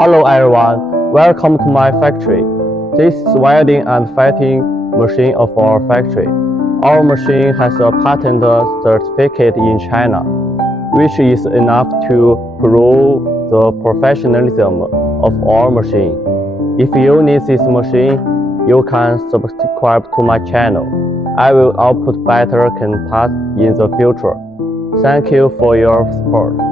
Hello everyone, welcome to my factory. This is welding and fighting machine of our factory. Our machine has a patent certificate in China, which is enough to prove the professionalism of our machine. If you need this machine, you can subscribe to my channel. I will output better content in the future. Thank you for your support.